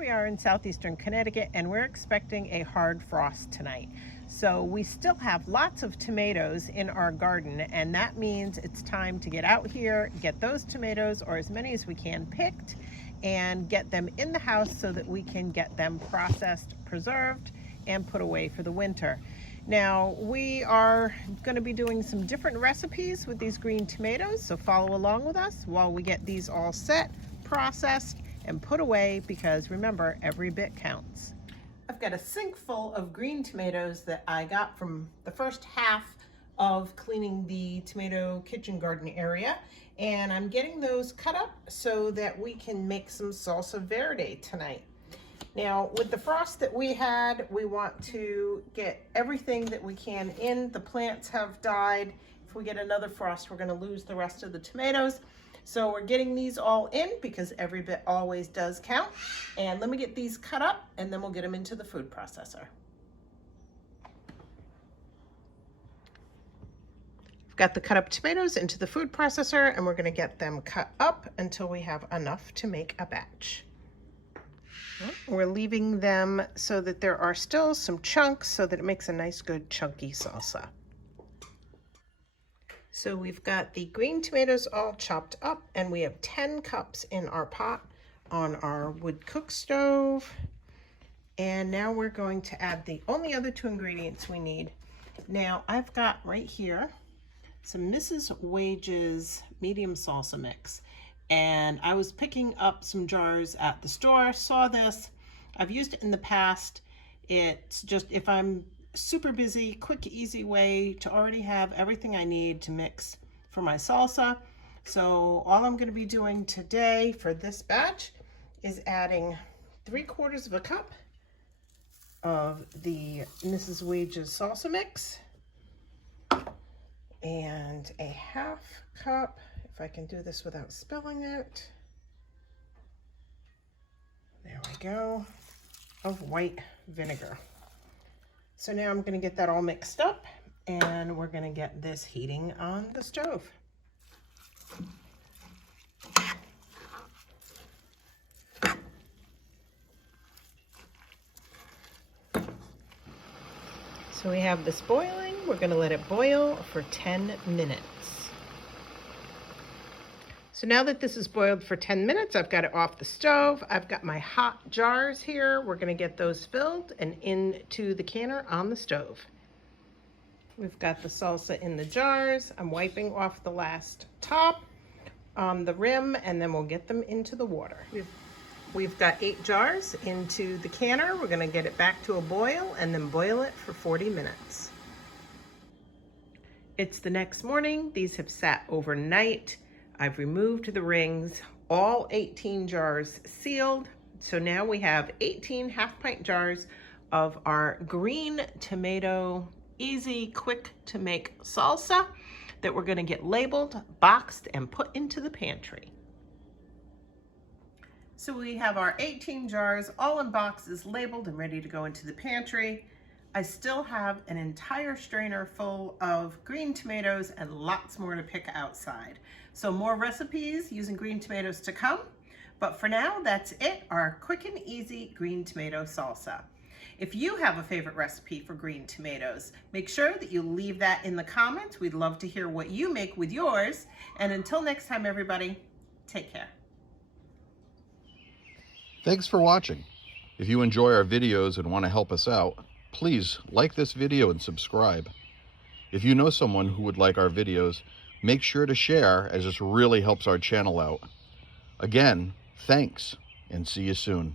we are in southeastern Connecticut, and we're expecting a hard frost tonight. So we still have lots of tomatoes in our garden, and that means it's time to get out here, get those tomatoes, or as many as we can, picked, and get them in the house so that we can get them processed, preserved, and put away for the winter. Now, we are going to be doing some different recipes with these green tomatoes, so follow along with us while we get these all set, processed, and put away, because remember, every bit counts. I've got a sink full of green tomatoes that I got from the first half of cleaning the tomato kitchen garden area, and I'm getting those cut up so that we can make some salsa verde tonight. Now, with the frost that we had, we want to get everything that we can in. The plants have died. If we get another frost, we're going to lose the rest of the tomatoes. So we're getting these all in because every bit always does count. And let me get these cut up, and then we'll get them into the food processor. I've got the cut up tomatoes into the food processor, and we're going to get them cut up until we have enough to make a batch. We're leaving them so that there are still some chunks so that it makes a nice, good, chunky salsa. So we've got the green tomatoes all chopped up, and we have 10 cups in our pot on our wood cook stove. And now we're going to add the only other two ingredients we need. Now, I've got right here some Mrs. Wage's medium salsa mix. And I was picking up some jars at the store, saw this. I've used it in the past. It's just, if I'm super busy, quick, easy way to already have everything I need to mix for my salsa. So all I'm gonna be doing today for this batch is adding 3/4 of a cup of the Mrs. Wage's salsa mix and a 1/2 cup, if I can do this without spilling it, there we go, of white vinegar. So now I'm going to get that all mixed up, and we're going to get this heating on the stove. So we have this boiling. We're going to let it boil for 10 minutes. So now that this is boiled for 10 minutes, I've got it off the stove. I've got my hot jars here. We're gonna get those filled and into the canner on the stove. We've got the salsa in the jars. I'm wiping off the last top on the rim, and then we'll get them into the water. We've got 8 jars into the canner. We're gonna get it back to a boil and then boil it for 40 minutes. It's the next morning. These have sat overnight. I've removed the rings, all 18 jars sealed. So now we have 18 half-pint jars of our green tomato, easy, quick to make salsa that we're gonna get labeled, boxed, and put into the pantry. So we have our 18 jars all in boxes, labeled and ready to go into the pantry. I still have an entire strainer full of green tomatoes and lots more to pick outside. So more recipes using green tomatoes to come. But for now, that's it, our quick and easy green tomato salsa. If you have a favorite recipe for green tomatoes, make sure that you leave that in the comments. We'd love to hear what you make with yours. And until next time, everybody, take care. Thanks for watching. If you enjoy our videos and want to help us out, please like this video and subscribe. If you know someone who would like our videos, make sure to share, as this really helps our channel out. Again, thanks, and see you soon.